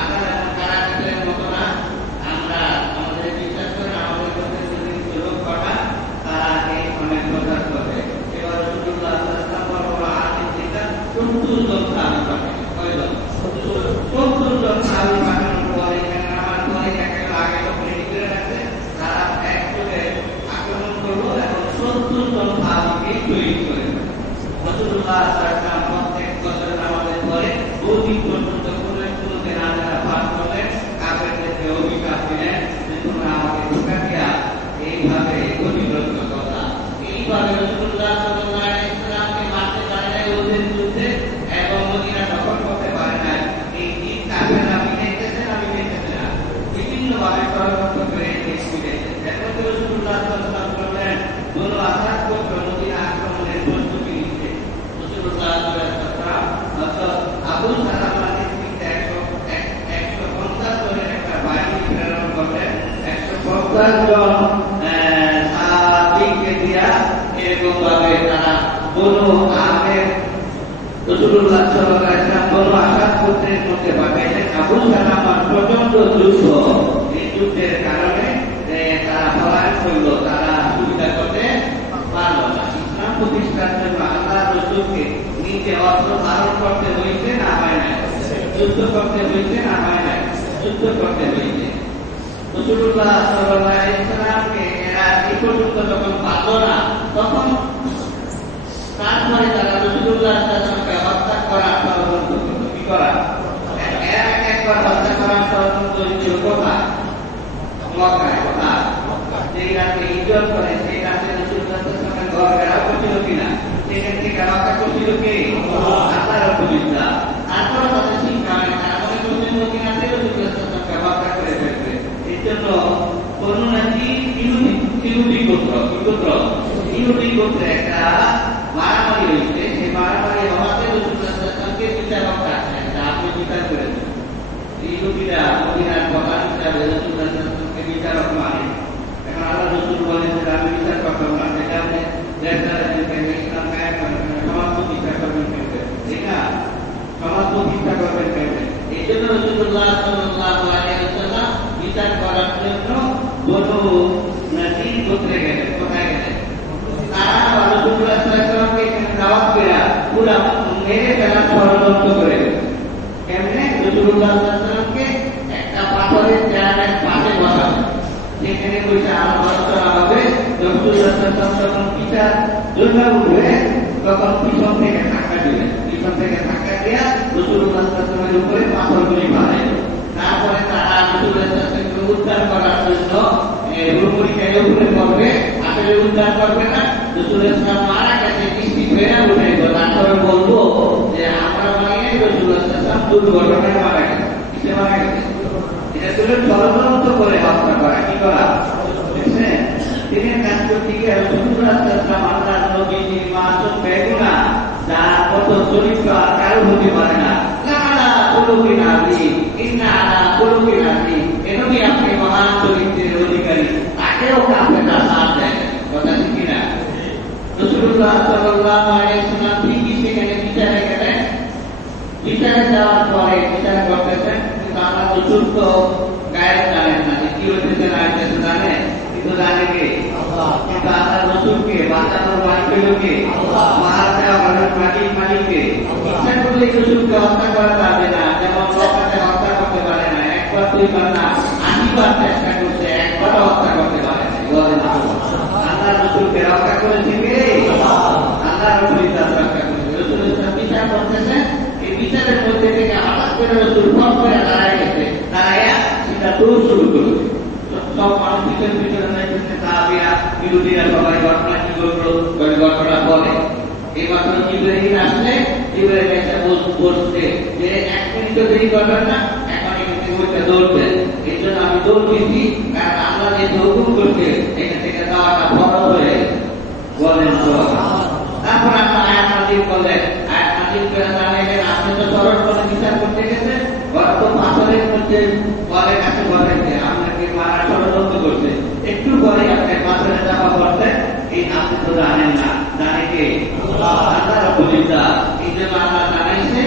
আমরা কারা কাটের মতো না, আমরা আমাদের বিশ্বাস করে আমাদের কাছে যদি লোক পাঠা তারা এই অনেক প্রচার করে। এবার রসুল্লাহ আদিন যেটা 70 জন সাহাবী পাঠায়, কয়জন? 70 জন সাহাবী পাঠানোর পরে আমার পরে একটা আগে লোক রেডি করে রাখছে, তারা একযোগে আক্রমণ করলো এবং 70 জন সাহাবীকে শহীদ করে। রসুল্লাহ প্রত্যেক বছর আমাদের পরে বহুদিন পর্যন্ত কোনো জানাজারা পাঠ করলেন, কাফেরদেরকে অভিশাপ দিলেন যে তোমরা আমাকে ধোঁকা দিয়া এইভাবে ক্ষতিগ্রস্ত কথা। এইভাবে রসুল্লাহ সাল্লাল্লাহু আলাইহি ওয়াসাল্লামকে মারতে পারে নাই ওদের যুদ্ধে এবং মদিনা দখল করতে পারে নাই। এই দিন কাফেররা মিলাইতেছে না মিলাইতেছে না, বিভিন্নভাবে ষড়যন্ত্র করে এখন রসুল্লাহ সাল্লাল্লাহু আলাইহি ওয়াসাল্লাম বললেন বনু আসাদ গোত্র মদিনা আক্রমণের প্রস্তুতি নিচ্ছে। রসুল্লাহ সাল্লাল্লাহু আলাইহি ওয়াসাল্লাম আবু সালামার নেতৃত্বে 150 জনের একটা বাহিনী প্রেরণ করলেন। 150 জন সাহাবীকে দিয়া এরকম ভাবে তারা বনু আমের রসুল্লাহ সাল্লাল্লাহু আলাইহি ওয়াসাল্লাম বনু আসাদ গোত্রের মধ্যে পাঠাইলেন। আবু সালামার প্রচন্ড যুদ্ধ, এই যুদ্ধের কারণে তারা পলায়ন করলো, তারা সুবিধা করতে পারলো না। ইসলাম প্রতিষ্ঠার জন্য আল্লাহ রসুলকে নিজে অস্ত্র ধারণ করতে হয়েছে না হয় নাই? যুদ্ধ করতে হয়েছে না হয় নাই? যুদ্ধ করতে হয়েছে। রসুল্লাহ সাল্লাল্লাহু আলাইহি ওয়াসাল্লামকে এরা এই পর্যন্ত যখন পারল না, তখন তারপরে তারা রসুল্লাহ সাল্লাল্লাহু আলাইহি ওয়াসাল্লামকে হত্যা করার ষড়যন্ত্র করলো। কি করা? একবার হত্যা করার ষড়যন্ত্র ছিল কোথায়? মক্কায়। কোথায়? যেই রাতে হিজরত করে সেই রাতে রসুল্লাহ সাল্লাল্লাহু আলাইহি ওয়াসাল্লামের ঘর ঘেরাও করছিল কিনা? সেখান থেকে রক্ষা করছিল কে? আল্লাহ রাব্বুল ইজ্জত। তারপরে তাদের শিক্ষা হয়, তারা মনে করছেন মদিনাতে রসুল্লাহ সাল্লাল্লাহু আলাইহি ওয়াসাল্লামকে হত্যা করে ফেলবে। এই জন্য বনু নাজির ইহুদি গোত্র, কি গোত্র? ইহুদি গোত্রে একটা মারামারি হয়েছে। সেই মারামারি হওয়াতে রসুল্লাহ সাল্লাল্লাহু আলাইহি ওয়াসাল্লামকে বিচারক ডাকলেন, আপনি বিচার করে দেন। ইহুদিরা মদিনার প্রধান হিসাবে রসুল্লাহ সাল্লাল্লাহু আলাইহি ওয়াসাল্লামকে বিচারক মানে। এখন আল্লাহ রসুল বলেন যে আমি বিচার করতাম না, সেটা আপনি ইসলাম কায়েম করবেন, সমাজ প্রতিষ্ঠা করবেন কেমনে? ঠিক না? সমাজ প্রতিষ্ঠা করবেন কেমনে? এই জন্য রসুল্লাহ সাল্লাল্লাহু আলাইহি ওয়াসাল্লাম বিচার করার জন্য বনু নাজির গোত্রে গেলেন। কোথায় গেলেন? তারা রসুল্লাহ সাল্লাল্লাহু আলাইহি ওয়াসাল্লামকে দাওয়াত করে পুরা মেরে ফেলার ষড়যন্ত্র করে গেলেন। কেমনে? রসুল্লাহ সাল্লাল্লাহু আলাইহি ওয়াসাল্লামকে একটা পাথরের চেয়ারের পাশে বসাবেন, সেখানে বসে আলোচনা হবে। রসুল্লাহ সাল্লাল্লাহু আলাইহি ওয়াসাল্লাম যখন বিচার জন্য উঠবে তখন পিছন থেকে ধাক্কা দিলেন, পিছন থেকে ধাক্কা দিয়া রসুল্লাহ সাল্লাল্লাহু আলাইহি ওয়াসাল্লামের উপরে পাথরগুলি মারেন। তারপরে তারা রসুল্লাহ সাল্লাল্লাহু আলাইহি ওয়াসাল্লামকে উদ্ধার করার জন্য হুড়মুড়ি খেয়ে উপরে পড়বে, আসলে উদ্ধার করবে না। রসুল্লাহ সাল্লাল্লাহু আলাইহি ওয়াসাল্লাম মারা গেছে, বৃষ্টি ফেরা উঠেইব, তারপরে বলবো যে আমরা মানে রসুল্লাহ সাল্লাল্লাহু আলাইহি ওয়াসাল্লাম দুর্ঘটনায় মারা গেছে। কিসে মারা গেছে? এটা ছিল ষড়যন্ত্র করে হত্যা করা। কি করা? বুঝছেন? দিনের কাজ করতে গিয়ে রসুল্লাহ সাল্লাল্লাহু আলাইহি ওয়াসাল্লাম আল্লাহর নবী মাসুম বেগুনা, যার কত চরিত্র আর কারো হতে পারে না। লাআলা কুলুবিন আযীম, ইন্না আলা কুলুবিন আযীম। এই নবী আপনি মহান চরিত্রের অধিকারী, তাকেও কাফেররা সাথ দেয়। কথা ঠিক না? রসুল্লাহ সাল্লাল্লাহু আলাইহি ওয়াসাল্লাম ঠিকই সেখানে বিচারে গেলেন। বিচারে যাওয়ার পরে বিচার করতেছেন, কিন্তু আমরা রসুল তো গায়েব জানেন না যে কি হইতেছে না হইতেছে, জানেন? কিন্তু জানে কে? আল্লাহ। কিন্তু আল্লাহ রসুলকে বাঁচানোর মালিক হইল কে? আল্লাহ। মার দেওয়া ঘরের মালিককে ইচ্ছা করলে রসুলকে হত্যা করা যাবে না। যেমন লোকাতে হত্যা করতে পারে না, একবার দুইবার না 80 বার চেষ্টা করছে, একবারও হত্যা করতে পারে না। বলেন আল্লাহ রসুলকে রক্ষা করেছে কে? আল্লাহ। আল্লাহ রসুল রক্ষা করেছে। রসুল বিচার করতেছে, এই বিচারের মধ্যে থেকে হঠাৎ করে রসুল ফট করে দাঁড়ায় গেছে, দাঁড়াইয়া সেটা দৌড় শুরু করেছে। সব মানুষ পিছনে পিছনে যাইতেছে, সাহাবীরা বিরোধীরা সবাই ঘটনা কি করলো ঘটনা বলে। এই মাত্র জিবরাইল আসলে জিবরাইল এসে বলছে যে 1 মিনিট দেরি করবেন না, এখন এখান থেকে ওইটা দৌড়বেন। এই জন্য আমি দৌড় দিচ্ছি, কারণ আমরা যে হুকুম করছে এখান থেকে যাওয়াটা বড় হয়ে বলেন। তারপর আমরা আয়াত নাযিল করলেন, আয়াত নাযিল করে জানাইলেন আপনি তো সরল করে বিচার করতে গেছেন, গত পাথরের মধ্যে বলের কাছে বলেন যে আপনাকে মারা ষড়যন্ত্র করছে, একটু পরে আপনি পাথরে চাপা করতেন, এই আপনি তো জানেন না, জানে কে? আল্লাহ রাব্বুল ইজ্জত। এই জন্য আল্লাহ জানাইছে,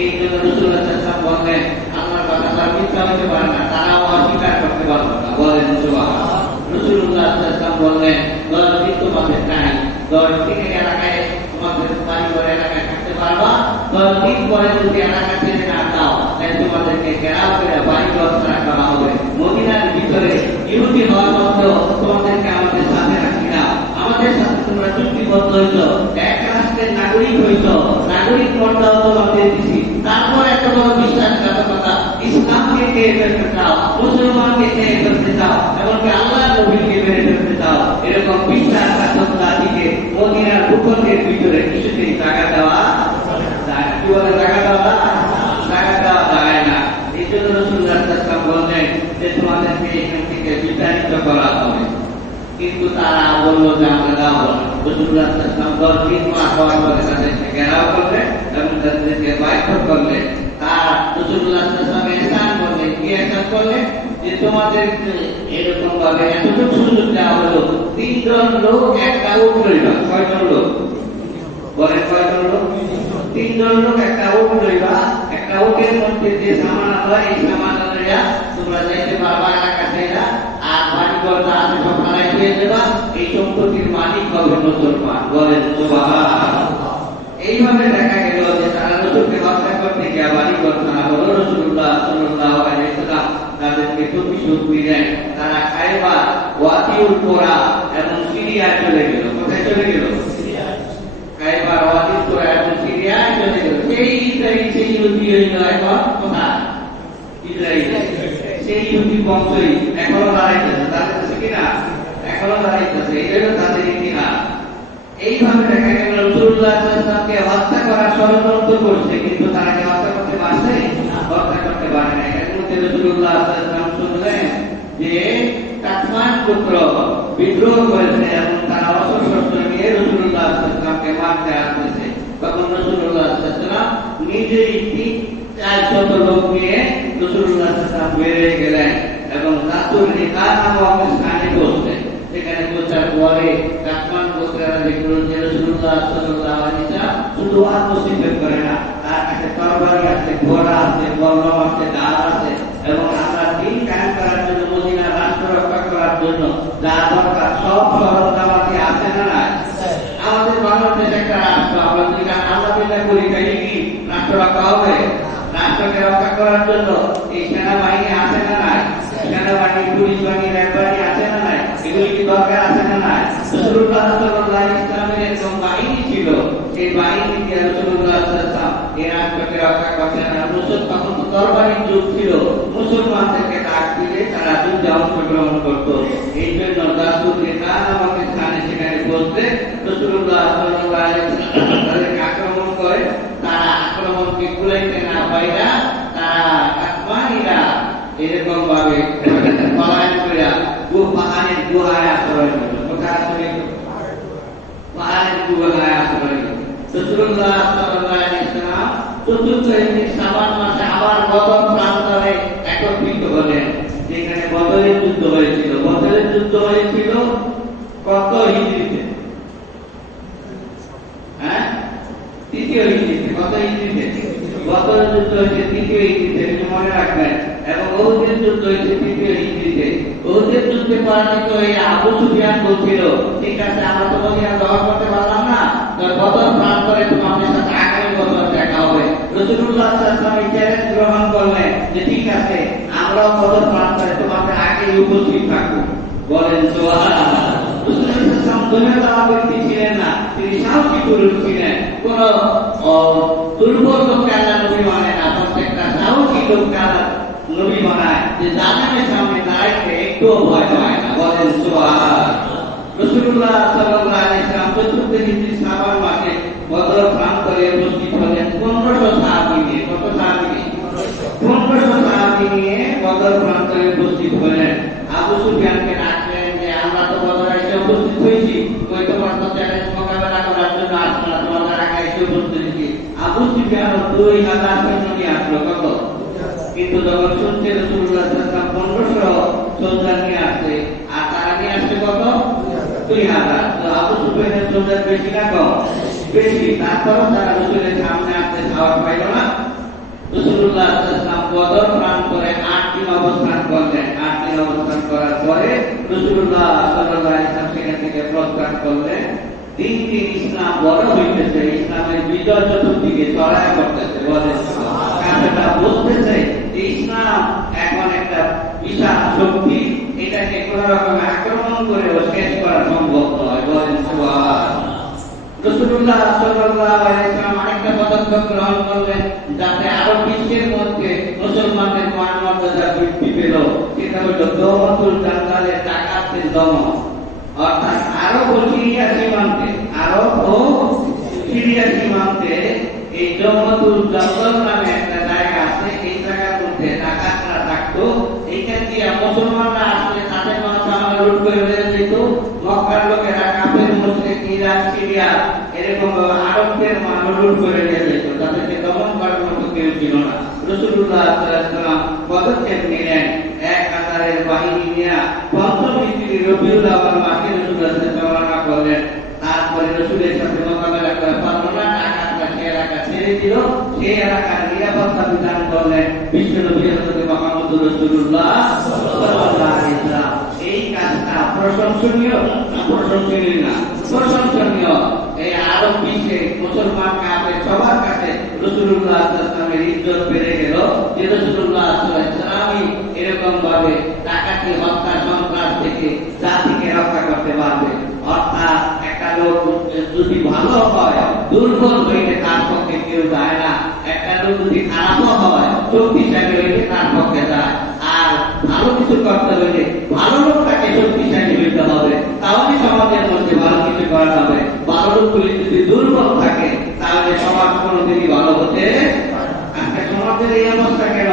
এই জন্য রাসূলুল্লাহ সাল্লাল্লাহু আলাইহি ওয়াসাল্লাম বললেন আল্লাহর কথা দিতে পারে না, তারাও অস্বীকার করতে পারবে না। বলেন সুবহানাল্লাহ। রাসূলুল্লাহ সাল্লাল্লাহু আলাইহি ওয়াসাল্লাম বললেন, 10 দিন তোমাদের নাই, 10 দিনের এলাকায় তোমাদের বাড়িঘর এলাকায় থাকতে পারবা, 10 দিন পরে যদি এলাকা ছেড়ে না দাও তাহলে তোমাদেরকে ঘেরাও করে বাড়িঘর ছাড়া করা হবে। মদিনার ভিতরে ইহুদি হওয়ার মধ্যেও তোমাদেরকে আমাদের সাথে রাখি না, আমাদের সাথে তোমরা চুক্তিবদ্ধ হইছ, এক রাষ্ট্রের নাগরিক হইছ, নাগরিক মর্যাদা তোমাদের দিছি, তারপর এত বড় বিশ্বাসঘাতকতা, ইসলামকে কে ফেলতে চাও, মুসলমানকে কে ফেলতে চাও, এমনকি আল্লাহ নবীকে মেরে ফেলতে চাও, এরকম বিশ্বাসঘাতকতা দিকে মদিনার ভূখণ্ডের ভিতরে কিছুতেই জায়গা দেওয়া যায়। কি বলে জায়গা দেওয়া যায় না। এই জন্য রাসূলুল্লাহ সাল্লাল্লাহু আলাইহি ওয়াসাল্লাম বললেন যে তোমাদেরকে এখান থেকে বিতাড়িত করা হবে, কিন্তু তারা বলল যে আমরা যাবো না। রাসূলুল্লাহ সাল্লাল্লাহু আলাইহি ওয়াসাল্লাম 10 দিন পর তাদেরকে ঘেরাও করলেন এবং তাদেরকে বাধ্য করলেন। আর রাসূলুল্লাহ সাল্লাল্লাহু আলাইহি ওয়াসাল্লাম ইহসান করলেন। কি ইহসান করলেন? যে তোমাদের এরকম ভাবে এতটুকু সুযোগ দেওয়া হলো, 3 জন লোক একটা উট লইবা। কয়জন লোক? বলেন কয়জন লোক? 3 জন লোক একটা উট লইবা, একটা উটের মধ্যে যে সামান হয় এই সামান লইয়া তোমরা যাইতে পারবা এলাকা ছেড়ে, আর বাড়িঘর যা আছে সব ফালাই দিয়ে দেবা, এই সম্পত্তির মালিক হবে মুসলমান। বলেন সুবহানাল্লাহ। এইভাবে দেখা গেল যে তারা রাসূলকে হত্যা করতে গিয়ে বাড়িঘর ছাড়া হলো। রাসূলুল্লাহ সাল্লাল্লাহু আলাইহি ওয়াসাল্লাম তাদেরকে প্রতিশোধ নিলেন। তারা খায়বার, ওয়াদিউল কুরা এবং সিরিয়ায় চলে গেল। কোথায় চলে গেল? খায়বার, ওয়াদিউল কুরা এবং সিরিয়ায় চলে গেল। সেই ইসরাইল, সেই ইহুদি হইল এখন কোথায়? ইসরাইল। সেই ইহুদি বংশই এখনো দাঁড়াইতেছে। দাঁড়াইতেছে কিনা? এখনো দাঁড়াইতেছে। এই জন্য তাদের ইতিহাস। এইভাবে দেখা গেল রাসূলুল্লাহ সাল্লাল্লাহু আলাইহি ওয়াসাল্লামকে হত্যা করার ষড়যন্ত্র করছে, কিন্তু তারা কি হত্যা করতে পারছে? হত্যা করতে পারে না। এর মধ্যে রাসূলুল্লাহ সাল্লাল্লাহু আলাইহি ওয়াসাল্লাম শুনলেন যে কাতমান পুত্র বিদ্রোহ করেছে এবং তারা অস্ত্র নিয়ে রাসূলুল্লাহ সাল্লাল্লাহু আলাইহি ওয়াসাল্লামকে মারতে আসতেছে। তখন রাসূলুল্লাহ সাল্লাল্লাহু আলাইহি ওয়াসাল্লাম নিজেই 400 লোক নিয়ে রাসূলুল্লাহ সাল্লাল্লাহু আলাইহি ওয়াসাল্লাম বেরিয়ে গেলেন এবং রাতুল নিকা নামক স্থানে পৌঁছলেন। সেখানে পৌঁছার পরে কাতমান গোত্রেরা দেখলো যে রাসূলুল্লাহ সাল্লাল্লাহু আলাইহি ওয়াসাল্লাম শুধু আত্মসমর্পণ করে না, তার কাছে তরবারি আছে, ঘোড়া আছে, বল্লম আছে, ঢাল আছে, এবং আমরা দিন কায়েম করার জন্য, মদিনার রাষ্ট্র রক্ষা করার জন্য যা দরকার সব সরঞ্জামাদি আছে না নাই? আমাদের বাংলাদেশ একটা রাষ্ট্র, আমরা যদি আল্লাহ করি তাইলে কি রাষ্ট্র রক্ষা হবে? রাষ্ট্রকে রক্ষা করার জন্য এই সেনাবাহিনী আছে না নাই? সেনাবাহিনী, পুলিশ বাহিনী, র্যাব বাহিনী আছে না নাই? এগুলি কি দরকার আছে না নাই? রাসূলুল্লাহ সাল্লাল্লাহু আলাইহি ওয়াসাল্লামের এরকম বাহিনী ছিল, সেই বাহিনী দিয়ে রাসূলুল্লাহ সাল্লাল্লাহু আলাইহি ওয়াসাল্লাম এই রাষ্ট্রকে রক্ষা করতেন। আর তখন তো তরবারির যুগ ছিল, মুসলমানদেরকে ডাক দিলে তারা যুদ্ধে অংশগ্রহণ করত। এই জন্য রাসূল নামক স্থানে সেখানে পৌঁছতে রাসূলুল্লাহ সাল্লাল্লাহু আলাইহি ওয়াসাল্লাম তাদেরকে আক্রমণ করে। তারা আক্রমণকে কুলাইতে না পাইরা তারা কাতমানীরা এরকম ভাবে পলায়ন করিয়া পাহাড়ের গুহায় আশ্রয় নিল। কোথায় আশ্রয় নিল? পাহাড়ের গুহায় আশ্রয় নিল। রাসূলুল্লাহ সাল্লাল্লাহু আলাইহি ওয়াসাল্লাম চতুর্থ হিজরি শাবান মাসে আবার বদর প্রান্তরে একত্রিত হলেন, যেখানে বদরের যুদ্ধ হয়েছিল। বদরের যুদ্ধ হয়েছিল কত হিজরিতে? হ্যাঁ, তৃতীয় হিজরিতে। কত হিজরিতে? বদরের যুদ্ধ হয়েছে তৃতীয় হিজরিতে, মনে রাখবেন। এবং উহুদের যুদ্ধ হয়েছে তৃতীয় হিজরিতে। উহুদের যুদ্ধে পরাজিত হয়ে আবু সুফিয়ান বলছিল, ঠিক আছে আমরা তো মদিনা দখল করতে পারলাম না, বদর প্রান্তরে তোমাদের সাথে আগামী বছর দেখা হবে। রাসূলুল্লাহ সাল্লাল্লাহু আলাইহি ওয়াসাল্লাম চ্যালেঞ্জ গ্রহণ করলেন যে ঠিক আছে আমরাও বদর প্রান্তরে তোমাদের আগে উপস্থিত থাকবো। বলেন সুবহানাল্লাহ। রাসূলুল্লাহ সাল্লাল্লাহু আলাইহি ওয়াসাল্লাম দুনিয়ার ব্যক্তি ছিলেন না, তিনি সাহসী পুরুষ ছিলেন। কোন দুর্বল লোককে আল্লাহ নবী মানে না, প্রত্যেকটা সাহসী লোককে আল্লাহ নবী বানায়, যে জালেমের সামনে দাঁড়াইতে একটুও ভয় পায় না। বলেন সুবহানাল্লাহ। রাসূলুল্লাহ সাল্লাল্লাহু আলাইহি ওয়াসাল্লাম চতুর্থ হিজরি শাবান মাসে বদর প্রান্তরে উপস্থিত হলেন 1500 সাহাবী নিয়ে। কত সাহাবী? 1500 সাহাবী নিয়ে বদর প্রান্তরে উপস্থিত হলেন। আবু সুফিয়ানকে ডাকলেন যে আমরা তো বদরে এসে উপস্থিত হয়েছি, কই তোমার তো চ্যালেঞ্জ মোকাবেলা করার জন্য আসলো না, তোমাদের আগে এসে উপস্থিত হয়েছি। আবু সুফিয়ান 2000 সৈন্য নিয়ে আসলো। কত? কিন্তু যখন শুনছে রাসূলুল্লাহ সাল্লাল্লাহু আলাইহি ওয়াসাল্লাম 1500 সৈন্য নিয়ে আসছে, আর তারা নিয়ে আসছে কত? 2000। তো আবু সুফিয়ানের সৈন্য বেশি না কম? বেশি। তারপরও তারা রাসূলের সামনে আসতে সাহস পাইল না। রাসূলুল্লাহ সাল্লাল্লাহু আলাইহি ওয়াসাল্লাম বদর প্রান্তরে 8 দিন করলেন দিন দিন ইসলাম বড় হইতেছে, ইসলামের বিজয় চতুর্দিকে চড়াই করতেছে। কাফেররা বলতেছে যে ইসলাম এখন একটা বিশাল শক্তি, এটাকে কোন রকম আক্রমণ করে শেষ করা সম্ভব নয়। বলেন সুবহানাল্লাহ। রাসূলুল্লাহ সাল্লাল্লাহু আলাইহি ওয়াসাল্লাম আরেকটা পদক্ষেপ গ্রহণ করলেন যাতে আরো বিশ্বের মধ্যে মুসলমানদের মান মর্যাদা বৃদ্ধি পেল। সেটা হলো দৌমাতুল জান্নালের ডাকাতদের দমন, অর্থাৎ আরব ও সিরিয়া সীমান্তে, আরব ও সিরিয়া সীমান্তে এই দৌমাতুল জান্নাল নামে একটা জায়গা আছে। এই জায়গার মধ্যে ডাকাতরা থাকতো। এইখান দিয়ে মুসলমানরা আসলে তাদের মাল লুট করে নিয়ে যেত। মক্কার লোকেরা কাফের মুশরিক ইরাক সিরিয়া এরকম আরবদের মাল লুট করে নিয়ে যেত। তাদেরকে দমন করার মতো কেউ ছিল না। রাসূলুল্লাহ সাল্লাল্লাহু আলাইহি ওয়াসাল্লাম পদক্ষেপ নিলেন। 1000 বাহিনী নিয়ে পঞ্চম হিজরি রবিউল আউয়াল মাসে রাসূলুল্লাহ সাল্লাল্লাহু আলাইহি ওয়াসাল্লাম করলেন। তারপরে রাসূলের সাথে মোকাবেলা করে পারল না, ডাকাতরা সে এলাকা ছেড়ে দিল। সেই এলাকার নিরাপত্তা বিধান করলেন বিশ্বনবী হযরত মুহাম্মদ রাসূলুল্লাহ সাল্লাল্লাহু আলাইহি ওয়াসাল্লাম। এই কাজটা প্রশংসনীয় না প্রশংসনীয় না? প্রশংসনীয়। এই আরব বিশ্বে মুসলমান কাফের সবার কাছে রাসূলুল্লাহ সাল্লাল্লাহু আলাইহি ওয়াসাল্লামের ইজ্জত বেড়ে গেল যে রাসূলুল্লাহ সাল্লাল্লাহু আলাইহি ওয়াসাল্লাম এরকম ভাবে ডাকাতি হত্যা সন্ত্রাস থেকে জাতিকে রক্ষা করতে পারবে। অর্থাৎ একটা লোক যদি ভালো হয়, দুর্বল হইলে তার পক্ষে কেউ যায় না। একটা লোক যদি খারাপও হয়, শক্তিশালী হইলে তার পক্ষে যায়। আর ভালো কিছু করতে হইলে ভালো লোকটাকে শক্তিশালী হইতে হবে, তাহলে সমাজের মধ্যে ভালো কিছু করা যাবে। ভালো লোকগুলি যদি দুর্বল থাকে তাহলে সমাজ কোনোদিনই ভালো হতে। আজকে সমাজের এই অবস্থা কেন?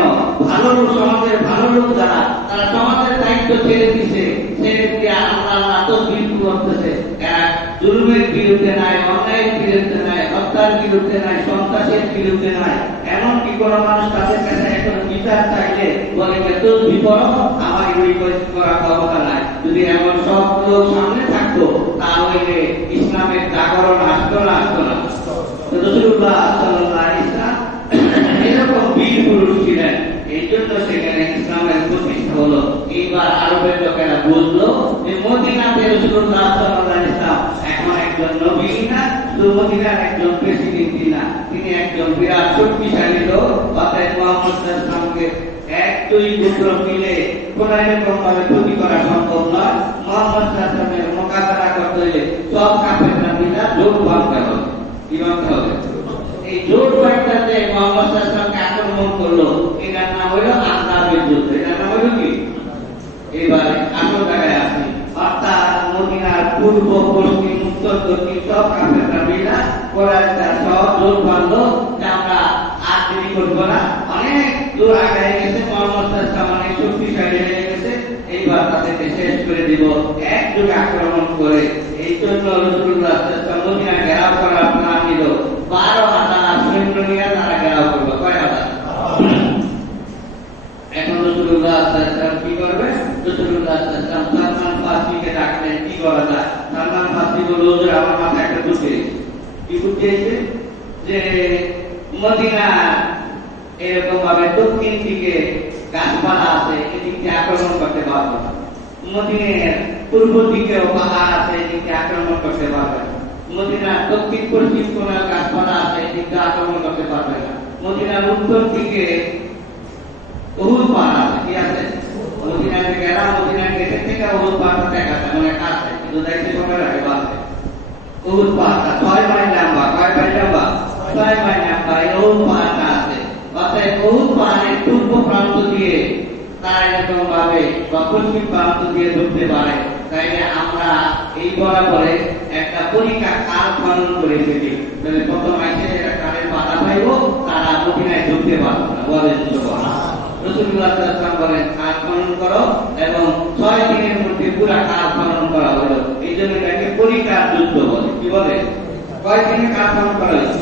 ভালো লোক, সমাজের ভালো লোক যারা, তারা সমাজের দায়িত্ব ছেড়ে দিছে, ছেড়ে দিয়ে আল্লাহ তসবিহ করতেছে। এরা জুলুমের বিরুদ্ধে নাই, অন্যায়ের বিরুদ্ধে নাই, হত্যার বিরুদ্ধে নাই, সন্ত্রাসের বিরুদ্ধে নাই। এমনকি কোনো মানুষ তাদের কাছে এখন বিচার চাইলে বলে তসবিহ করো, আমার এই করার ক্ষমতা নাই। যদি এমন সব লোক সামনে থাকতো তাহলে ইসলামের জাগরণ আসতো না, আসতো না। রাসূলুল্লাহ সাল্লাল্লাহু আলাইহি ওয়াসাল্লাম এরকম বীর পুরুষ ছিলেন। এই জন্য সেখানে ইসলামের প্রতিষ্ঠা হলো। এইবার আরবের লোকেরা বুঝলো যে মদিনাতে রাসূলুল্লাহ সাল্লাল্লাহু আলাইহি ওয়াসাল্লাম এখন একজন নবী না, শুধু মদিনার একজন প্রেসিডেন্ট না, তিনি একজন বিরাট শক্তিশালী লোক। অতএব মুহাম্মদ সাল্লাল্লাহু আলাইহি ওয়াসাল্লামকে এক দুই গোত্র মিলে কোন এরকম ভাবে ক্ষতি করা সম্ভব নয়। মুহাম্মদ সাল্লাল্লাহু আলাইহি ওয়াসাল্লামের মোকাবেলা করতে হলে সব কাফেররা মিলে জোট বাঁধতে হবে। কি বাঁধতে হবে? এই জোট বাঁধতে মুহাম্মদ সাল্লাল্লাহু আলাইহি ওয়াসাল্লামকে আক্রমণ করলো। এটার নাম হলো আহজাবের যুদ্ধ। এটার নাম হলো কি? এবারে আসল জায়গায় আসি। অর্থাৎ মদিনার পূর্ব, পশ্চিম, উত্তর, দক্ষিণ সব কাফেররা মিলে কোরাইশরা সব জোট বাঁধলো যে আমরা আর দেরি করবো না। অনেক দূর আগায় গেছে, মুহাম্মদ সাল্লাল্লাহু আলাইহি ওয়াসাল্লাম অনেক শক্তিশালী হয়ে গেছে। এইবার তাদেরকে শেষ করে দিব একযোগে আক্রমণ করে। এই জন্য রাসূলুল্লাহ সাল্লাল্লাহু আলাইহি ওয়াসাল্লাম মদিনা ঘেরাও করার প্ল্যান নিল। 12,000 সৈন্য নিয়ে তারা ঘেরাও করবে। কয় হাজার? এখন রাসূলুল্লাহ সাল্লাল্লাহু আলাইহি ওয়াসাল্লাম কি করবে? রাসূলুল্লাহ সাল্লাল্লাহু আলাইহি ওয়াসাল্লাম সালমান ফারসিকে ডাকলেন। কি করা যায়? সালমান ফারসি বলল, হুজুর আমার মাথায় একটা বুদ্ধি। কি বুদ্ধি এসেছে? যে মদিনা এরকম ভাবে দক্ষিণ দিকে গাছপালা আছে, এদিক দিয়ে আক্রমণ করতে পারবে না। মদিনার পূর্ব দিকেও পাহাড় আছে, এদিক দিয়ে আক্রমণ করতে পারবে না। মদিনার দক্ষিণ পশ্চিম কোণে গাছপালা আছে, এদিক দিয়ে আক্রমণ করতে পারবে না। মদিনার উত্তর দিকে উহুদ পাহাড় আছে। কি আছে? মদিনাতে গেলাম, মদিনার গেটের থেকে উহুদ পাহাড়টা দেখা যায়, মানে কাছে, কিন্তু দেখতে সময় লাগে বাসে। উহুদ পাহাড়টা 6 মাইল লম্বা। কয় মাইল লম্বা? 6 মাইল লম্বা। এই উহুদ পাহাড়টা আছে। অতএব উহুদ পাহাড়ের পূর্ব প্রান্ত দিয়ে তারা এরকম ভাবে বা পশ্চিম প্রান্ত দিয়ে ঢুকতে পারে। তাইলে আমরা এই বরাবরে একটা পরীক্ষা কাল খনন করে ফেলি। তাহলে প্রথম আইসে একটা কালের বাধা পাইব, তারা মদিনায় ঢুকতে পারবে না। বলেন সুবহানাল্লাহ। রাসূলুল্লাহ সাল্লাল্লাহু আলাইহি ওয়াসাল্লাম বলেন কাল খনন করো, এবং 6 দিনের মধ্যে পুরো কাল খনন করা হলো। এই জন্য এটাকে পরীক্ষার যুদ্ধ বলে। কি বলে? কয় দিনে কাল খনন করা হয়েছে?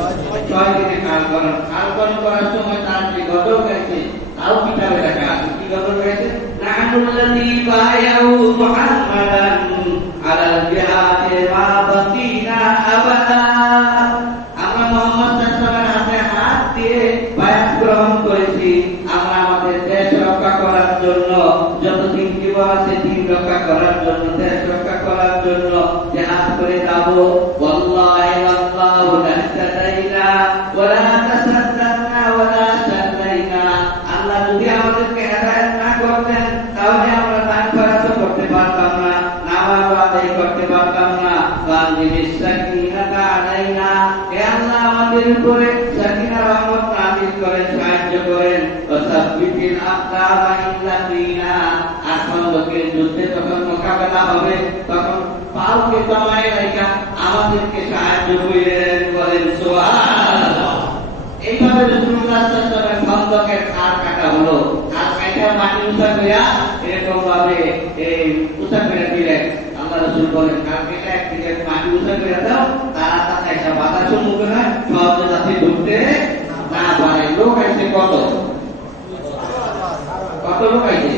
6 দিনে কাল খনন। কাল খনন করার সময় তার যে গজল গাইছে তাও কিতাবে লেখা আছে। কি গজল গাইছে? নাহুল্লাযী বায়াউ মুহাম্মাদান আলাল জিহাদি মা বাকিনা আবাদা। আমরা মুহাম্মদ সাল্লাল্লাহু আলাইহি ওয়াসাল্লামের হাতে হাত দিয়ে বায়াত গ্রহণ করেছি। আমরা আমাদের দেশ রক্ষা করার জন্য, যতদিন জীবন আছে দিন রক্ষা করার জন্য, দেশ রক্ষা করার জন্য জিহাদ করে যাবো। ওয়াল্লাহি ওয়াল্লাহু লা তাদাইনা ওয়ালা তাসাদ্দাকনা ওয়ালা সাল্লাইনা। আল্লাহ যদি আমাদেরকে হেদায়েত না করতেন তাহলে আমরা দান খরচ করতে পারতাম না, নামাজ আদায় করতে পারতাম না। ফানজিলিস সাকিনাতা আলাইনা, হে আল্লাহ আমাদের উপরে সাকিনা রহমত নাযিল করেন, সাহায্য করেন। ওয়াসাব্বিতিল আকদামা ইল্লাযিনা, আসমান লোকের যুদ্ধে যখন মোকাবেলা হবে তখন পাওকে দমায় রাখা আমাদেরকে সাহায্য করেন, বলেন সুবহানাল্লাহ। এইভাবে রাসূলুল্লাহ সাল্লাল্লাহু আলাইহি ওয়াসাল্লামের খন্দকের খাল কাটা হলো। খাল কাটা মাটি উঁচা কইরা এরকম ভাবে এই উঁচা করে দিলেন। আল্লাহ রাসূল বলেন, খাল কেটে একদিকে মাটি উঁচা করে দাও, তারা তাতে একটা বাধা সম্মুখীন হয়, সহজে যাতে ঢুকতে না পারে। লোক আছে কত লোক আছে,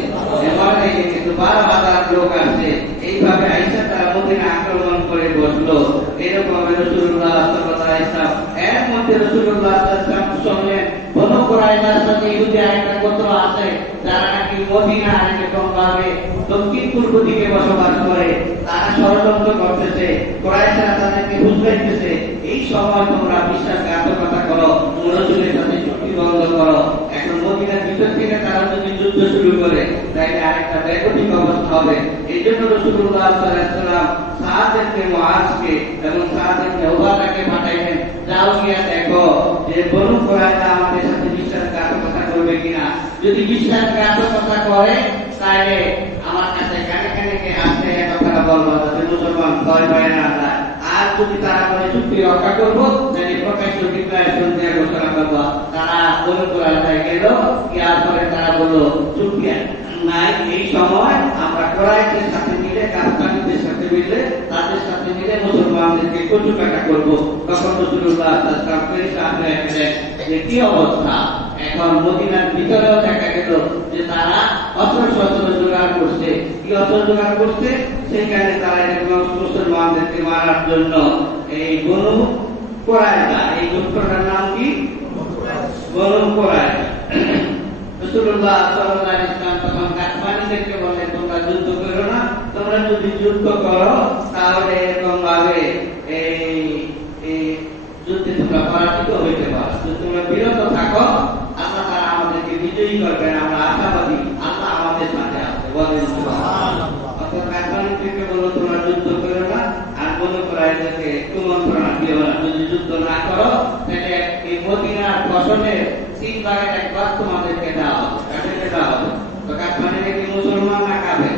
এবার কিন্তু 12,000 লোক আছে। এইভাবে আইসা তারা মদিনা আক্রমণ করে বসলো। এরকম রাসূলুল্লাহ সাল্লাল্লাহু আলাইহি ওয়াসাল্লাম এর মধ্যে রাসূলুল্লাহ সাল্লাল্লাহু আলাইহি ওয়াসাল্লাম সঙ্গে বনু কুরাইজার সাথে ইহুদি আরেকটা গোত্র আছে যারা নাকি মদিনা এরকম ভাবে দক্ষিণ পূর্ব দিকে বসবাস করে। তারা ষড়যন্ত্র করতেছে, কুরাইশরা তাদেরকে বুঝাইতেছে এই সময় তোমরা বিশ্বাসঘাতকতা করো, রাসূলের সাথে চুক্তি ভঙ্গ করো। এখন মদিনার ভিতর থেকে তারা যদি যুদ্ধ শুরু করে তাহলে আরেকটা ব্যাপক অবস্থা হবে। এই জন্য রাসূলুল্লাহ সাল্লাল্লাহু আলাইহি ওয়াসাল্লাম সাদ ইবনে মুআজকে এবং সাদ ইবনে উবাদাকে পাঠাইলেন, যাও গিয়া দেখো যে বনু কুরাইজা আমাদের সাথে বিশ্বাসঘাতকতা করবে কিনা। যদি বিশ্বাসঘাতকতা করে তাহলে আমার কাছে কানে কানে আসতে কথা বলবো, যাতে মুসলমান ভয় পায় না যায়। আর যদি তারা বলে চুক্তি রক্ষা করবো তাহলে প্রকাশ্য ডিক্লারেশন দিয়ে ঘোষণা করবো। তারা বনু কুরাইজায় গেল, ইয়ার পরে তারা বললো চুক্তি নাই। এই সময় আমরা কুরাইশদের সাথে মিলে, কাফকারীদের সাথে মিলে, তাদের সাথে মিলে মুসলমানদেরকে কটুকাটা করবো। তখন রাসূলুল্লাহ সাল্লাল্লাহু আলাইহি ওয়াসাল্লাম যে কি অবস্থা। এখন মদিনার ভিতরেও দেখা গেল যে তারা অস্ত্র জোগাড় করছে। কি অস্ত্র জোগাড় করছে? সেখানে তারা মুসলমানদেরকে মারার জন্য এই বনু কুরাইজা, এই গোত্রটার নাম কি? বনু কুরাইজা। রাসূলুল্লাহ সাল্লাল্লাহু আলাইহি ওয়াসাল্লাম তখন কাফারীদেরকে বলে, তোমরা যুদ্ধ করো না, তোমরা যদি যুদ্ধ করো তাহলে এরকম ভাবে এই যুদ্ধে তোমরা পরাজিত হইতে পারো। যদি তোমরা বিরত থাকো আল্লাহ তাআলা আমাদেরকে বিজয়ী করবেন, আমরা আশাবাদী, আল্লাহ আমাদের সাথে আছে, বলেন সুবহানাল্লাহ। অর্থাৎ কাফারীদেরকে বলল তোমরা যুদ্ধ করো না, আর বনু কুরাইজাকে কুমন্ত্রণা দিও না। যদি যুদ্ধ না করো তাহলে এই মদিনার ফসলের 3 ভাগের 1 ভাগ তোমাদেরকে দেওয়া হবে, কাদেরকে দেওয়া হবে? তো কাফারীরা কি মুসলমান না কাফের?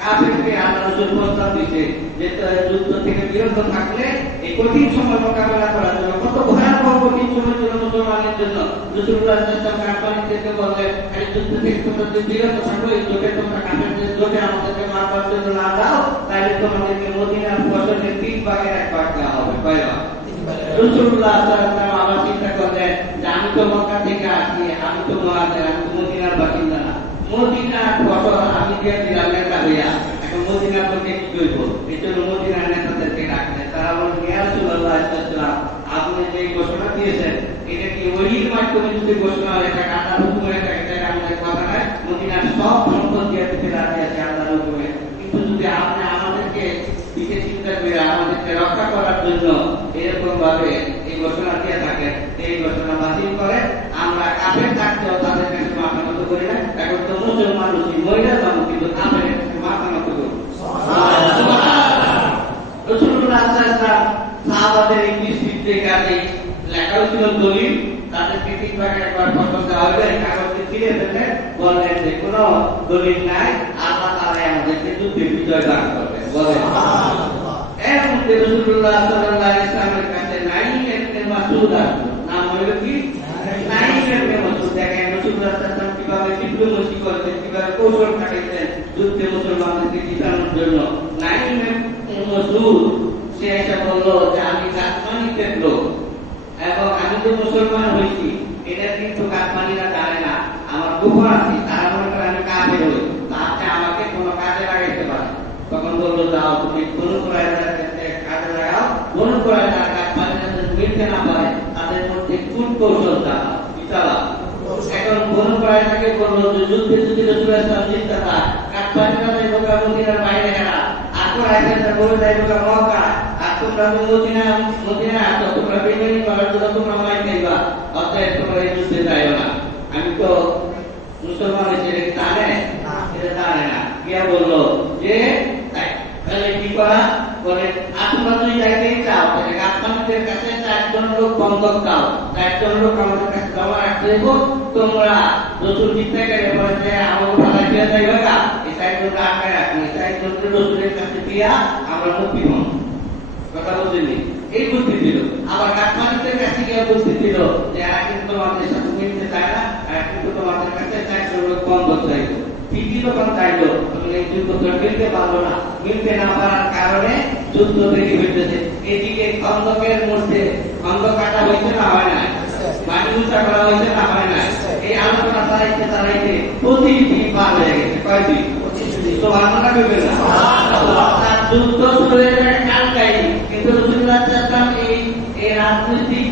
কাফেরকে আল্লাহ রাসূল প্রস্তাব দিয়েছে যে যুদ্ধ থেকে বিরত থাকলে এই কঠিন সময় মোকাবেলা করার জন্য, কত ভয়াবহ কঠিন সময় ছিল মুসলমানের জন্য। রাসূলুল্লাহ সাল্লাল্লাহু আলাইহি ওয়াসাল্লাম কাফেরদেরকে বললেন, এই যুদ্ধ থেকে তোমরা যদি বিরত থাকো, এই যুদ্ধে তোমরা কাফেরদের যুদ্ধে আমাদেরকে মারবার জন্য না দাও, তাহলে তোমাদেরকে মদিনার ফসলের 3 ভাগের 1 ভাগ দেওয়া হবে। কয় ভাগ? রাসূলুল্লাহ সাল্লাল্লাহু আলাইহি ওয়াসাল্লাম আবার চিন্তা করলেন যে আমি তো মক্কা থেকে আসি, আমি তো মুহাজির, আমি তো মদিনার বাসিন্দা না, মদিনার ফসল আমি দিয়ে দিলাম নেতা হইয়া, এখন মদিনার লোকে কি করব? এই জন্য মদিনার নেতাদেরকে ডাকলেন। তারা বললেন, ইয়া রাসূলুল্লাহ সাল্লাল্লাহু আলাইহি ওয়াসাল্লাম, আপনি যে ঘোষণা দিয়েছেন এটা কি ওহীর মাধ্যমে যদি ঘোষণা হয়, এটা আল্লাহর হুকুমে, এটা আমাদের কথা নয়। মদিনার সব সম্পদ দিয়ে দিতে রাজি আছে আল্লাহর হুকুমে, কিন্তু যদি আপনি আমাদেরকে দিকে চিন্তা করে আমাদেরকে রক্ষা করার জন্য এরকম ভাবে এই ঘোষণা দিয়ে থাকেন, এই ঘোষণা বাতিল করে আমরা কাফের থাকতেও তাদের কাছে মাথা নত করি না। এখন তো মুসলমান হচ্ছি, মহিলা যাবো, কিন্তু কাফের কাছে মাথা নত করি। রাসূলুল্লাহ সাল্লাল্লাহু আলাইহি ওয়াসাল্লাম সাহাবাদের এই দৃষ্টিতে কাজে লেখা ছিল দলিল, তাদেরকে 3 ভাগের 1 ভাগ ফসল দেওয়া হবে। এই কাগজটি ছিঁড়ে ফেলে বললেন যে কোনো দলিল নাই, আল্লাহ তাআলা আমাদেরকে যুদ্ধে বিজয় দান করবেন, বলেন সুবহানাল্লাহ। এর মধ্যে রাসূলুল্লাহ সাল্লাল্লাহু আলাইহি ওয়াসাল্লামের কাছে নাঈম ইবনে মাসউদ আসলো। নাম হইল কি? নাঈম ইবনে মাসউদ। দেখেন রাসূলুল্লাহ সাল্লাল্লাহু আলাইহি ওয়াসাল্লাম কিভাবে ডিপ্লোমেসি করতেন, কিভাবে কৌশল খাটাইতেন যুদ্ধে মুসলমানদেরকে জিতানোর জন্য। নাঈম ইবনে মাসউদ সে এসে বলল যে আমি কাফমানিদের লোক এবং আমি তো মুসলমান হয়েছি, এটা কিন্তু কাফমানিরা জানে না, আমার গোপন আছে, তারা মনে করে আমি কাফের হই, তাতে আমাকে কোনো কাজে লাগাইতে পারে। তখন বললো, যাও তুমি বনু কুরাইজার কাজে লাগাও, বনু কুরাইজার কাফমানিরা যদি মিলতে না পারে তাদের মধ্যে কোন কৌশল চালাও, কি চালাও। এখন বনু কুরাইশাকে বলল যে যুদ্ধে যদি রাসূলুল্লাহ সাল্লাল্লাহু আলাইহি ওয়াসাল্লাম জিততে চায় কাফারিরা যাইব মদিনার বাইরে গেলা আর কুরাইশারা বলে যাইব মক্কা আর তোমরা মদিনা তো তোমরা বেইমানি করার জন্য তোমরা মাই খাইবা অতএব তোমরা এই যুদ্ধে যাইও না। আমি তো মুসলমান হিসেবে জানে এটা জানে না গিয়া বললো যে তাহলে কি করা বলে তোমরা যদি যাইতেই চাও তাহলে গাছমানদের কাছে 4 জন লোক বন্ধক দাও, 4 জন লোক আমাদের কাছে জমা রাখতে দেব, তোমরা রসুল জিততে গেলে বলে যে আমাকে ভালাই দিয়ে যাইবে গা এই 4 জনকে আটকায় রাখুন, এই 4 জনকে রসুলের কাছে দিয়া আমরা মুক্তি হন। কথা বুঝলি এই বুদ্ধি দিল। আবার গাছমানদের কাছে গিয়ে বুদ্ধি দিল যে এরা কিন্তু তোমাদের সাথে মিলতে চায় না, এরা কিন্তু তোমাদের কাছে 4 জন লোক বন্ধক চাইবে। ঠিকই তখন চাইলো এই যুদ্ধ মিলতে পারলো না, মিলতে না পারার কারণে যুদ্ধ তৈরি হইতেছে। এদিকে খন্দকের মধ্যে খন্দক কাটা হয়েছে না হয় না, মাটি উঁচা করা হয়েছে না হয় না, এই আলোচনা চালাইতে চালাইতে 25 দিন পার হয়ে গেছে। কয়দিন? 25 দিন। তো আলোচনা করবে না যুদ্ধ শুরু হয়ে যায় কালকাই, কিন্তু রাসূলুল্লাহ সাল্লাল্লাহু আলাইহি ওয়াসাল্লাম এই রাজনৈতিক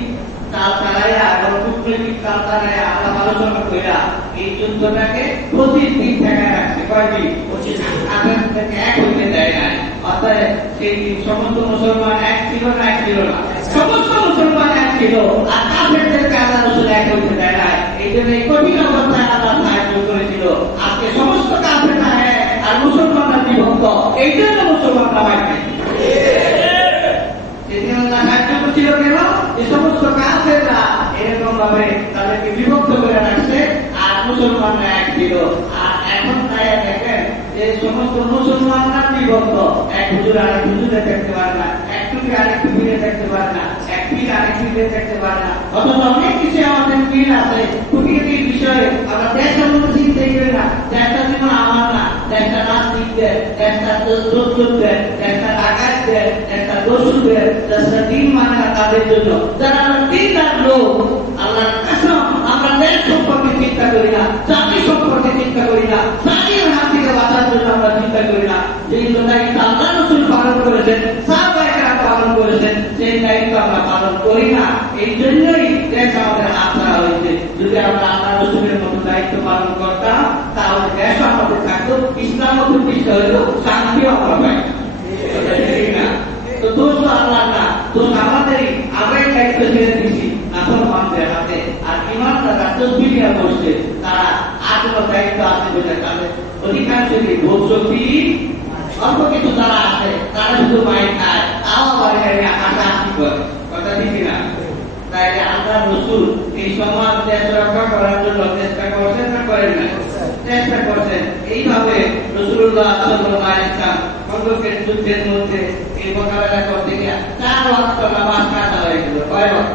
চাল চালাইয়া এবং কূটনৈতিক চাল চালাইয়া আলোচনা কইরা এই যুদ্ধটাকে 25 দিন ঠেকায় রাখছে। কয়দিন? 25 দিন। আগের থেকে এক হইতে দেয় না। অর্থাৎ সেই দিন সমস্ত মুসলমান এক ছিল না, এক ছিল না, সমস্ত মুসলমান এক ছিল আর কাফেরদেরকে আল্লাহ রাসূল এক হইতে দেয় না। এই জন্য এই কঠিন অবস্থায় আল্লাহ সাহায্য করেছিল। আজকে সমস্ত কাফেররা এক আর মুসলমানরা বিভক্ত, এই জন্য মুসলমানরা মার খায়। সেদিন আল্লাহ সাহায্য করছিল কেন? যে সমস্ত কাফেররা এরকম ভাবে তাদেরকে বিভক্ত করে রাখছে আর মুসলমানরা এক ছিল। আর এখন তাই দেখেন যে সমস্ত মুসলমানরা বিভক্ত, এক হুজুর আরেক হুজুরে দেখতে পারে না, এক টুপি আরেক টুপিরে দেখতে পারে না, এক পীর আরেক পীরে দেখতে পারে না। অথচ অনেক কিছু আমাদের পীর আছে খুঁটিনাটির বিষয়ে আমরা দেশ সম্বন্ধে চিন্তা করি না। দেশটা যেমন আমার না, দেশটা নাস্তিকদের, দেশটা দোষদের, দেশটা ডাকাতদের, দেশটা দোষদের, দেশটা দিন মানে না তাদের জন্য। যারা আমরা দিনদার লোক আল্লাহর কসম আমরা দেশ সম্পর্কে চিন্তা করি না, জাতি সম্পর্কে চিন্তা করি না, জাতির হাত থেকে বাঁচার জন্য আমরা চিন্তা করি না। যেই দায়িত্ব আল্লাহ রাসূল পালন করেছেন, সাহাবায়ে কেরাম পালন করেছেন, সেই দায়িত্ব আমরা পালন করি না। এই জন্যই দেশ আমাদের হাত ছাড়া হয়েছে। যদি আমরা আল্লাহ রাসূলের মতো দায়িত্ব পালন করতাম তাহলে দেশ আমাদের থাকতো, ইসলামও প্রতিষ্ঠা হইত, শান্তিও আমরা পাইতাম। না তো দোষ তো আল্লাহ না, দোষ আমাদেরই। আমরাই দায়িত্ব ছেড়ে দিচ্ছি নাফরমানদের হাতে। আর ইমানদাররা তসবিহিয়া বসছে, তারা আর কোনো দায়িত্ব আছে বলে তাদের অধিকাংশই ভোগ শক্তি অল্প কিছু যারা আছে তারা শুধু মাইক খায়, তাও আবার হাসাহাসি করে। কথা ঠিক না? তাইলে আল্লাহ রাসূল এই সমাজ দেশ রক্ষা করার জন্য চেষ্টা করছেন না করেন না? চেষ্টা করছেন। এইভাবে রাসূলুল্লাহ সাল্লাল্লাহু আলাইহি ওয়াসাল্লাম খন্দকের যুদ্ধের মধ্যে এই মোকাবেলা করতে গিয়ে 4 ওয়াক্ত নামাজ কাজা হয়ে গেল। কয় ওয়াক্ত?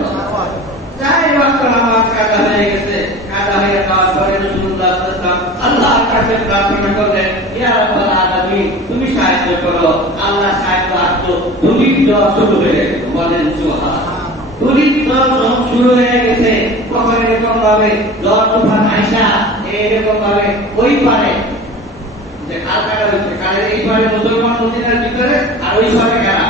4 ওয়াক্ত নামাজ কাজা হয়ে গেছে। কাজা হয়ে যাওয়ার পরে রাসূলুল্লাহ সাল্লাল্লাহু আলাইহি ওয়াসাল্লাম আল্লাহর কাছে প্রার্থনা করলেন, ইয়া রাব্বাল আলামিন তুমি সাহায্য করো। আল্লাহ সাহায্য আসলো, ধূলির ঝড় শুরু হয়ে গেল। বলেন সুবহানাল্লাহ। ধূলির ঝড় শুরু হয়ে গেছে। কখন এরকম ভাবে ঝড় তুফান আইসা এরকম ভাবে ওই পারে যে খাল কাটা হয়েছে, খালের এই পারে মুসলমান মদিনার ভিতরে আর ওই পারে কারা,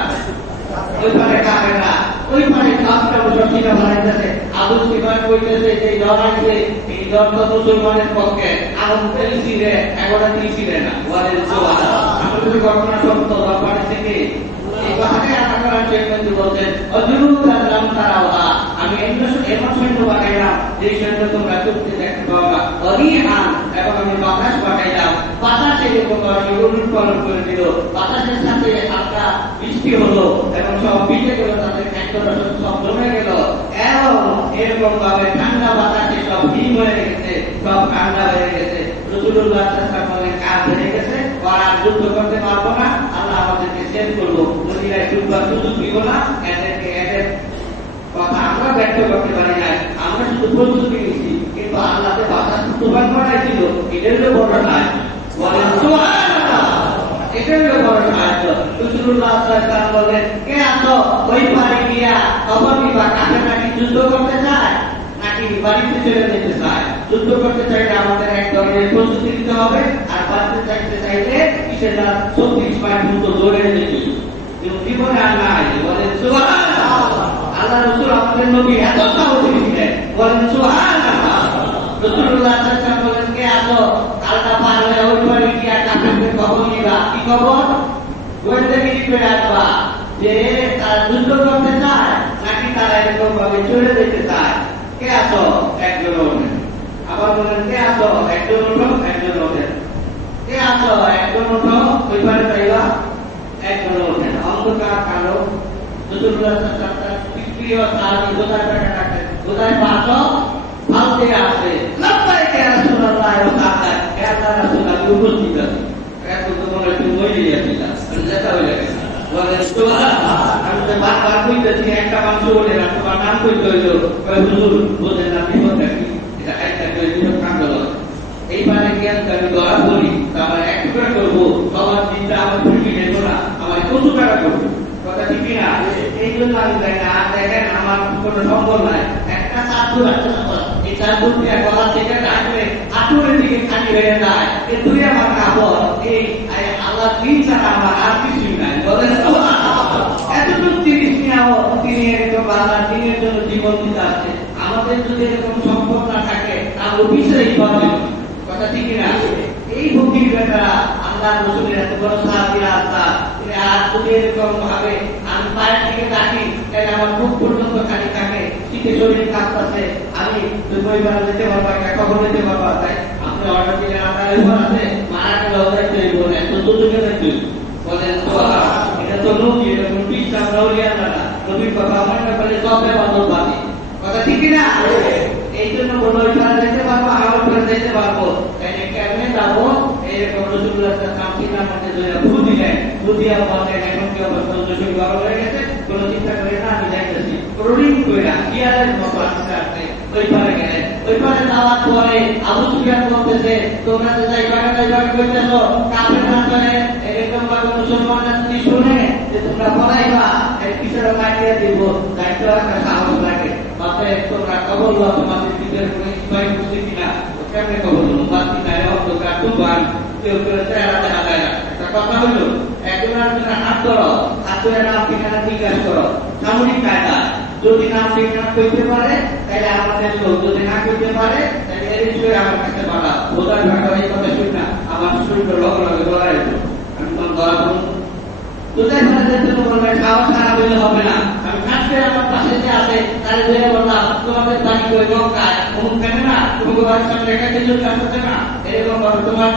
ওই পারে কাফেররা, ওই পারে কাফেররা মুশরিকরা বানাইতেছে। আবু সুফিয়ান কইতেছে যে ঝড় আসবে, এই ঝড় তো মুসলমানের পক্ষে আগুন ফেলছি রে, এখনো দিয়েছি রে না। বলেন সুবহানাল্লাহ। আমাদের ঘটনা সত্য ব্যাপারে থেকে এই কথাকে আশা করার জন্য বলছেন অজুরুল্লাহ তারাওয়া, আমি এমন সৈন্য পাঠাইলাম যে সৈন্য তোমরা চুক্তি দেখতে পাবা, অরিহান এবং আমি বাতাস পাঠাইলাম, বাতাসে অনুকরণ করে দিল, বাতাসের সাথে হালকা বৃষ্টি হলো এবং সব ভিজে গেল, তাদের খাদ্য সব জমে গেল এবং এরকম ভাবে ঠান্ডা বাতাসে সব হিম হয়ে গেছে, সব ঠান্ডা হয়ে গেছে। রাসূলুল্লাহ সাল্লাল্লাহু আলাইহি ওয়াসাল্লাম কাজ হয়ে গেছে, আর যুদ্ধ করতে পারবো না, আল্লাহ আমাদেরকে শেষ করবো, মদিনায় যুদ্ধ সুযোগ দিব না। এদেরকে এদের কথা আমরা ব্যক্ত করতে পারি না, আমরা শুধু প্রস্তুতি নিচ্ছি, কিন্তু আল্লাহতে বাতাস তুফান বানাইছিল, এটার বড় সাহায্য। বলেন সুবহানাল্লাহ। এটার বড় সাহায্য। রাসূলুল্লাহ সাল্লাল্লাহু আলাইহি ওয়াসাল্লাম বলেন, কে আছো ওই পারে গিয়া অবধি বা কাছে নাকি যুদ্ধ করতে চায় নাকি বাড়িতে চলে যেতে চায়? যুদ্ধ করতে চাইলে আমাদের এক ধরনের প্রস্তুতি নিতে হবে, আর বাড়িতে চাইতে চাইলে সেটা 36 মাইল দ্রুত দৌড়ে যেতে জীবনে আর নাই। বলেন সুবহানাল্লাহ। আল্লাহ রাসূল আমাদের নবী এত সাহসী ছিলেন। বলেন সুবহানাল্লাহ। রাসূলুল্লাহ সাল্লাল্লাহু আলাইহি ওয়াসাল্লাম আসো কালটা পার হয়ে ওই বাড়ি গিয়া কাপড়ের খবর নিবা কি খবর গোয়েন্দাগিরি করে আসবা যে তারা যুদ্ধ করতে চায় নাকি তারা এরকম ভাবে চলে যেতে চায় কে আসো একজন ওঠেন আবার বলেন কে আসো একজন ওঠো একজন ওঠেন কে আসো একজন ওঠো ওই পারে যাইবা একজন ওঠেন অন্ধকার কালো চতুর্দশ বিক্রিয় সাহায্য কোথায় টাকা রাখেন কোথায় পাঠো ফালতে আসে লম্বাই কে রাসূলুল্লাহ ও সাহায্য কে রাসূলুল্লাহ উপস্থিত আছে এত তো মনে একটু মরে গিয়েছিলাম যেটা হয়ে গেছে বলেন তো আমি তো বারবার কইতেছি একটা মাংস বলে না তোমার নাম কইতে হইলো হুজুর বলেন না বিপদটা কি এটা একটা করে দিল কান্দল এইবারে জ্ঞান আমি দোয়া করি তারপরে এক টুকরা করবো সবার চিন্তা আমার ভুলবি নেবো না আমার কত টাকা করবো কথা ঠিক না এই জন্য আমি যাই না দেখেন আমার কোনো সম্ভব নাই একটা চাদর আছে এই চাদরটি গলা থেকে রাখলে হাঁটুরের দিকে খালি হয়ে যায় এই দুই আমার কাপড় এই আল্লাহ দিন ছাড়া আমার আর কিছুই নাই বলেন এতটুকু জিনিস নিয়েও তিনি এরকম আল্লাহ দিনের জন্য জীবন দিতে আসছে আমাদের যদি এরকম সম্পদ না থাকে তাহলে অফিসেই পাবে কথা ঠিক না এই ভক্তির বেটারা আল্লাহ রসুলের এত বড় সাহাবীরা আল্লাহ আর যদি এরকম ভাবে আমি পায়ের থেকে ডাকি তাহলে আমার বুক পর্যন্ত খালি থাকে শীতে শরীর কাঁপতেছে আমি দুই বেলা যেতে পারবো একটা খবর দিতে পারবো তাই আপনি অর্ডার দিলেন আপনার উপর আছে মারা গেলে ওদের তৈরি বলেন তো দুজনে তৈরি বলেন তো এটা তো নবী এটা কোনো পিসাব নৌলিয়া না নবীর কথা আমার ব্যাপারে সব ব্যবহার বাকি কথা ঠিক না এই জন্য বলো ওইখানে যেতে পারবো আমার উপরে যেতে পারবো তাই কেমনে যাবো এরকম রসুল্লাহ কামতিনার মধ্যে ভূ দিলেন ভূ দিয়া বলেন এখন কি অবস্থা রসুল গরম হয়ে গেছে কোনো চিন্তা করে না আমি যাইতেছি রোডিং করে কিয়ারের মতো আসতে আসতে ওই পারে গেলেন ওই পারে যাওয়ার পরে আবু সুফিয়ান বলতেছে তোমরা যে যাইবা করতেছো কাফের না করে এরকম ভাবে মুসলমানরা যদি শুনে যে তোমরা পড়াইবা এর পিছনে কাটিয়ে দিব দায়িত্ব একটা সাহস লাগে মাত্র তোমরা খবর লো তোমাদের ভিতরে কোনো ইসমাইল বুঝতে কিনা কেমনে খবর লো বাকি নাই অন্ধকার তুফান কেউ কেউ চেহারা দেখা যায় না একটা কথা হইল একজন আরেকজনের হাত ধরো হাত ধরে নাম ঠিকানা জিজ্ঞাসা করো সামরিক কায়দা যদি নাম ঠিকানা করতে পারে তাহলে আমাদের লোক যদি না করতে পারে তাহলে এর বিষয়ে আমার কাছে বাধা বোধার ভাষা এই কথা শুনি না আমার শরীর লগ লাগে বলা যেত আমি তখন ধরা করুন তোদের ভাষাদের জন্য বলবে খাওয়া খারাপ হইলে হবে না আমি খাচ্ছে আমার পাশে যে আছে তাহলে ধরে বললাম তোমাদের বাড়ি কই লঙ্কায় অমুক কেন না তোমাকে বাড়ির সামনে রেখা কিছু আসছে না এরকম ভাবে তোমার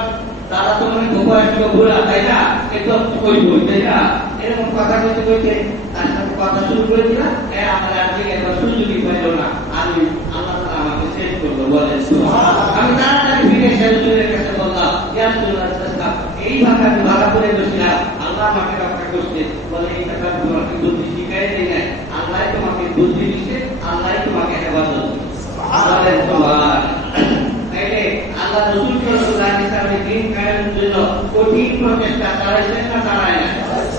দাদা তো মানে বয়স্ক বুড়া তাই না একটু কই বই তাই না এরকম কথা কইতে কইতে তার সাথে কথা শুরু করে দিলাম আমার আর দিকে এবার সুযোগই পাইল না আমি আল্লাহ তাআলা আমাকে শেষ করলো বলেন আমি তাড়াতাড়ি ফিরে শেষের কাছে বললাম এইভাবে আমি ভালো করে বসছিলাম আল্লাহ আমাকে রক্ষা করছে বলে এই টাকা তোমাকে বুদ্ধি শিখাই দেয় নাই আল্লাহ তোমাকে বুদ্ধি দিচ্ছে আল্লাহ তোমাকে হেফাজত আল্লাহ রসুল দিন কায়েমের জন্য কঠিন প্রচেষ্টা চালাইছেন না চালায় না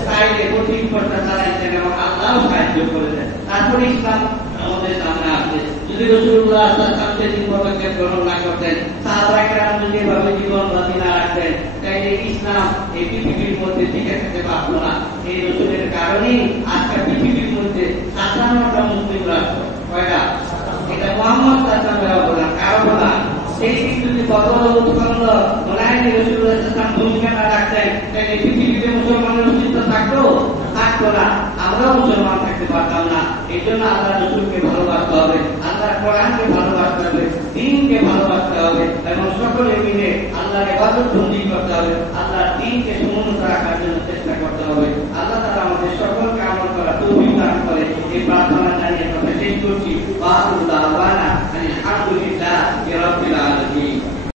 তাইলে কঠিন প্রচেষ্টা চালাইছেন এবং আল্লাহ সাহায্য করেছেন তারপরে ইসলাম আমাদের সামনে আসছে যদি রাসূলুল্লাহ সাল্লাল্লাহু আলাইহি ওয়াসাল্লাম দিন পদক্ষেপ গ্রহণ না করতেন সাহাবায়ে কেরাম যদি এভাবে জীবন বাঁচি না রাখতেন তাইলে ইসলাম এই পৃথিবীর মধ্যে টিকে থাকতে পারত না এই রসুলের কারণেই আজকে পৃথিবীর মধ্যে ৫৭টা মুসলিম রাষ্ট্র কয়টা এটা মুহাম্মদ সাল্লাল্লাহু আলাইহি ওয়াসাল্লাম কারো বলা সেই দিন যদি বদল উৎপন্ন মোলায়েম রাসূলুল্লাহ সাল্লাল্লাহু আলাইহি ওয়াসাল্লাম ভূমিকা না রাখতেন তাহলে পৃথিবীতে মুসলমানের অস্তিত্ব থাকতো না আমরাও মুসলমান থাকতে পারতাম না এই জন্য আল্লাহ রসুলকে ভালোবাসতে হবে আল্লাহ কোরআনকে ভালোবাসতে হবে দ্বীনকে ভালোবাসতে হবে এবং সকলে মিলে আল্লাহর ইবাদত বন্দী করতে হবে আল্লাহর দ্বীনকে সমুন্নত রাখার জন্য চেষ্টা করতে হবে আল্লাহ তাআলা আমাদের সকলকে আমল করা তৌফিক দান করে এই প্রার্থনা জানিয়ে কথা শেষ করছি ওয়া আখিরু দাওয়ানা আলহামদুলিল্লাহি রাব্বিল আলামিন।